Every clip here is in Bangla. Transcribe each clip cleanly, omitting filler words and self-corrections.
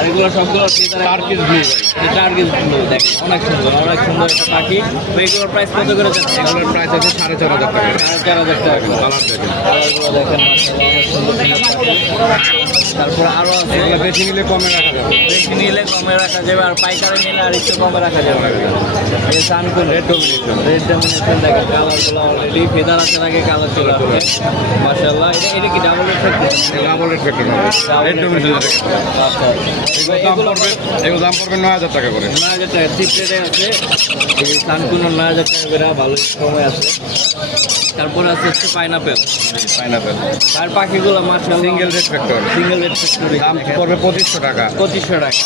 আর এগুলো সবগুলো টার্কিশ ব্লু ভাই। টার্গেট দেখেন অনেক সুন্দর একটা পাখি। তো এগুলোর প্রাইস কত করে যাচ্ছে? এগুলোর প্রাইস আছে 4,500 টাকা। 4,500 টাকা। কালার দেখেন, কালারগুলো দেখেন মাশাআল্লাহ অনেক সুন্দর পাখি। তারপর আরো আছে, এগুলো বেশি নিলে কমে রাখা যাবে। বেশি নিলে কমে রাখা যাবে, আর পাইকারি নিলে আর একটু কমে রাখা যাবে। এই সানকুন রেড ডমিনেশন, রেড ডমিনেশন দেখেন, কালারগুলো অলরেডি ফেদার আছে আগে কালার চলে আসছে মাশাআল্লাহ। এটা কি double red factor? Double red factor red domination. আচ্ছা, এগুলো দাম পড়বে 9,000 টাকা করে। 9,000 টাকা চিপ রেটে আছে। এই সানকুন 9,000 টাকা করে ভালো কমে আছে। তারপরে আছে হচ্ছে পাইনাপেল। পাইনাপেল আর পাখিগুলো মাশাআল্লাহ single red factor, single red factor দাম পড়বে 2,500 টাকা। 2,500 টাকা।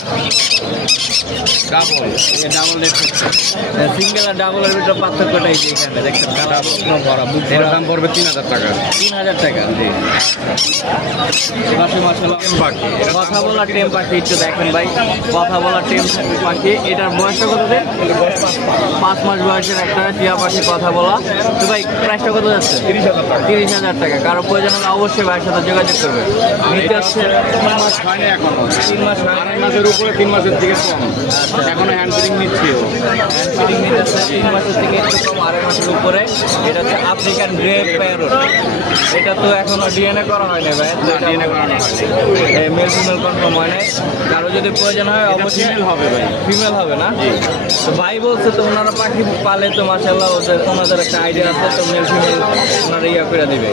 Double double red factor, single আর ডাবলের ভিতরে পার্থক্যটাই যে এখানে দেখছেন, কালার ভরা বুক এর ভরা। দাম পড়বে 3,000 টাকা। 3,000 টাকা। এবার মাশাআল্লাহ পাখি কথা বলা টেম পাখি একটু দেখেন ভাই, কথা বলা টেম পাখি। এটার বয়সটা কত দিন? 5 মাস বয়সের একটা টিয়া পাখি, কথা বলা। তো ভাই প্রাইসটা কত যাচ্ছে? 30,000 টাকা। 30,000 টাকা। কারো প্রয়োজন হলে অবশ্যই ভাইয়ের সাথে যোগাযোগ করবে। নিতে হচ্ছে 3 মাস হয়নি এখনো, 3 মাস হয় না। 3 মাসের উপরে, 3 মাসের দিকে কম। এখনো হ্যান্ড ফিডিং নিচ্ছি। হ্যান্ড ফিডিং নিতে হচ্ছে 3 মাসের থেকে একটু কম, 2.5 মাসের উপরে। এটা হচ্ছে আফ্রিকান গ্রে প্যারট। এটা তো এখনো ডিএনএ করা হয়নি ভাই, ডিএনএ করানো হয়। মেল ফিমেল কনফার্ম হয় নাই। কারো যদি প্রয়োজন হয় অবশ্যই ফিমেল হবে ভাই। ফিমেল হবে না? তো ভাই বলছে তো ওনারা পাখি পালে তো মাশাআল্লাহ ওনাদের একটা আইডিয়া আছে, তো মেল ফিমেল ওনারা ইয়া করে দিবে।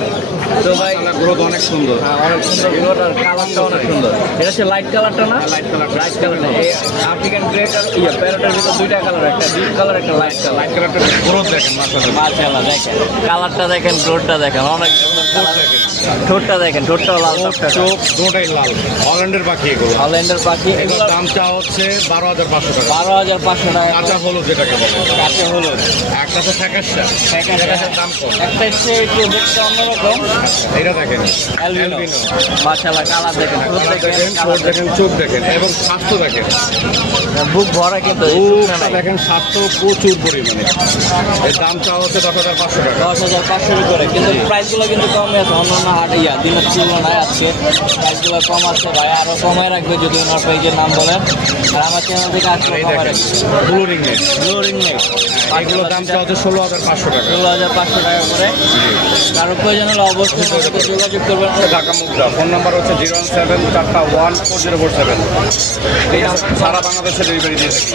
তো ভাই গ্রোথ অনেক সুন্দর। হ্যাঁ, অনেক সুন্দর গ্রোথ, আর কালারটা অনেক সুন্দর। এটা হচ্ছে লাইট কালারটা না? Light colour, light colour. এই আফ্রিকান গ্রে আর ইয়া প্যারটের ভিতরে দুইটা কালার, একটা ডিপ কালার, একটা লাইট কালার। লাইট কালারটা গ্রোথ দেখেন মাশাআল্লাহ। মাশাআল্লাহ দেখেন কালারটা দেখেন, গ্রোথটা দেখেন, অনেক সুন্দর কালার। ঠোঁটটা দেখেন, ঠোঁটটাও লাল টকটকা। চোখ দুটোই লাল। হল্যান্ডের পাখি এগুলো। হল্যান্ডের পাখি। এগুলোর এগুলো দামটা হচ্ছে 12,500 টাকা। 12,500 টাকা। কাঁচা হলুদ যেটাকে বলে। কাঁচা হলুদ। একটা তো ফ্যাকাশটা, ফ্যাকাশটার দাম কম। একটা হচ্ছে একটু দেখতে অন্যরকম, এটা দেখেন অ্যালবিনো। মাশাআল্লাহ কালার দেখেন, ঠোঁট কালার দেখেন, দেখেন, ঠোঁট দেখেন, চোখ দেখেন এবং স্বাস্থ্য দেখেন। বুক ভরা কিন্তু শুকনা নাই। দেখেন স্বাস্থ্য প্রচুর পরিমাণে। এর দামটা হচ্ছে 10,500 টাকা। 10,500 করে, কিন্তু প্রাইসগুলো কিন্তু কমই আছে অন্যান্য হাট দিনের তুলনায়। আজকে প্রাইসগুলো কম আছে ভাই, আরও কমায় রাখবে যদি ওনার পেজের নাম বলেন। আর আমার চ্যানেল থেকে আজকে এই কমায় দেখেন রাখবে। ব্লু রিংনেট, ব্লু রিংনেট এগুলোর দামটা হচ্ছে 16,500 টাকা। 16,500 টাকা করে। কারো প্রয়োজন হলে অবশ্যই আমার সাথে যোগাযোগ করবেন। ঢাকা মুদ্রা, ফোন নাম্বার হচ্ছে 017414047। এই সারা বাংলাদেশে ডেলিভারি দিয়ে থাকি।